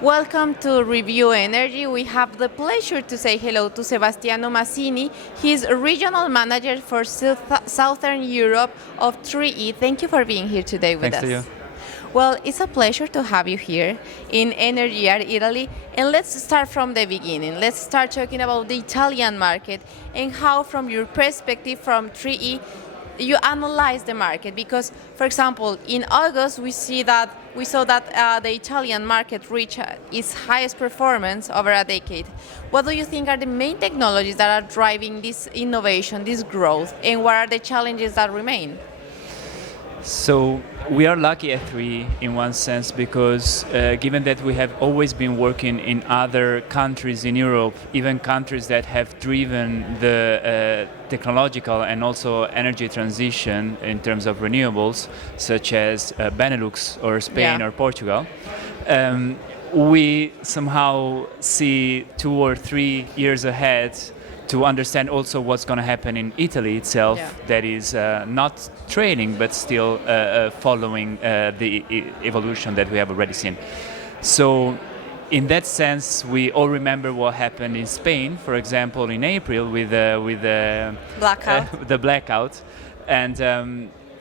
Welcome to Review Energy. We have the pleasure to say hello to Sebastiano Masini. He's regional manager for Southern Europe of 3E. Thank you for being here today with us. Thanks to you. Well, it's a pleasure to have you here in Energyear Italy. And let's start from the beginning. Let's start talking about the Italian market and how, from your perspective from 3E, you analyze the market. Because, for example, in August we saw that the Italian market reached its highest performance over a decade. What do you think are the main technologies that are driving this innovation, this growth, and what are the challenges that remain? So we are lucky at 3 in one sense because given that we have always been working in other countries in Europe, even countries that have driven the technological and also energy transition in terms of renewables, such as Benelux or Spain or Portugal, we somehow see 2 or 3 years ahead to understand also what's going to happen in Italy itself, that is not trailing but still following the evolution that we have already seen. So in that sense, we all remember what happened in Spain, for example, in April with Blackout. The blackout.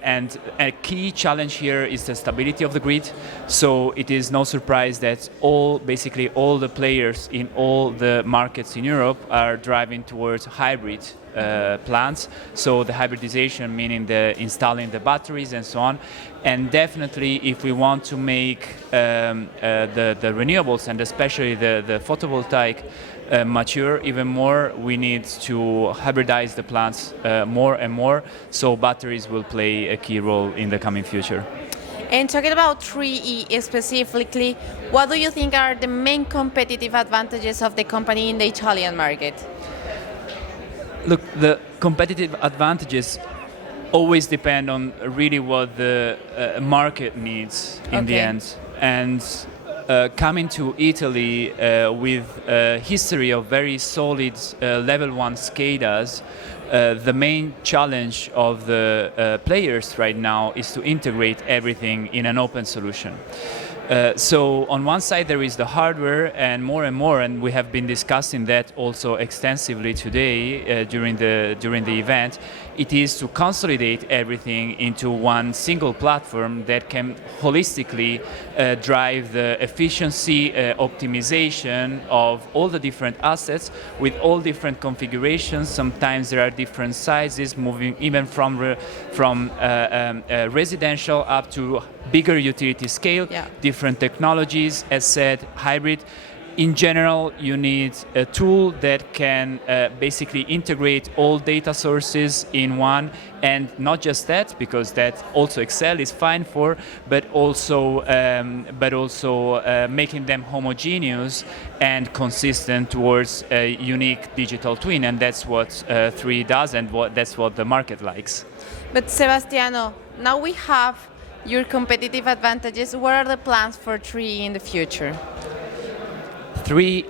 And a key challenge here is the stability of the grid. So it is no surprise that basically all the players in all the markets in Europe are driving towards hybrid plants. So the hybridization, meaning installing the batteries and so on. And definitely, if we want to make the renewables and especially the photovoltaic mature even more, we need to hybridize the plants more and more, so batteries will play a key role in the coming future. And talking about 3E specifically, what do you think are the main competitive advantages of the company in the Italian market? Look, the competitive advantages always depend on really what the market needs in the end. And coming to Italy with a history of very solid level 1 SCADAs, the main challenge of the players right now is to integrate everything in an open solution. So on one side there is the hardware, and more, and we have been discussing that also extensively today during the event. It is to consolidate everything into one single platform that can holistically drive the efficiency, optimization of all the different assets with all different configurations. Sometimes there are different sizes, moving even from residential up to bigger utility scale, different technologies, as said, hybrid. In general, you need a tool that can basically integrate all data sources in one, and not just that, because that also Excel is fine for, but also making them homogeneous and consistent towards a unique digital twin, and that's what 3 does, and that's what the market likes. But Sebastiano, now we have your competitive advantages. What are the plans for 3 in the future? 3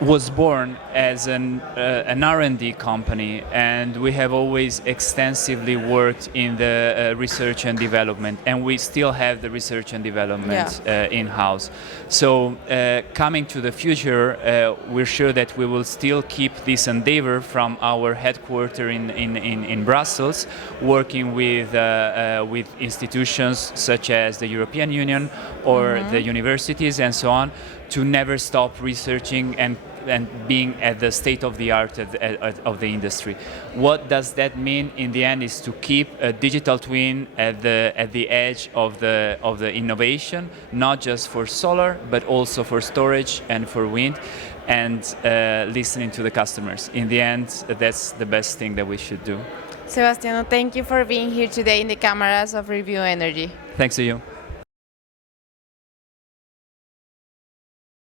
was born as an R&D company, and we have always extensively worked in the research and development, and we still have the research and development in-house. So coming to the future, we're sure that we will still keep this endeavor from our headquarters in Brussels, working with institutions such as the European Union or the universities and so on, to never stop researching and being at the state of the art of the industry. What does that mean in the end is to keep a digital twin at the edge of the innovation, not just for solar but also for storage and for wind, and listening to the customers. In the end, that's the best thing that we should do. Sebastiano, thank you for being here today in the cameras of Review Energy. Thanks to you.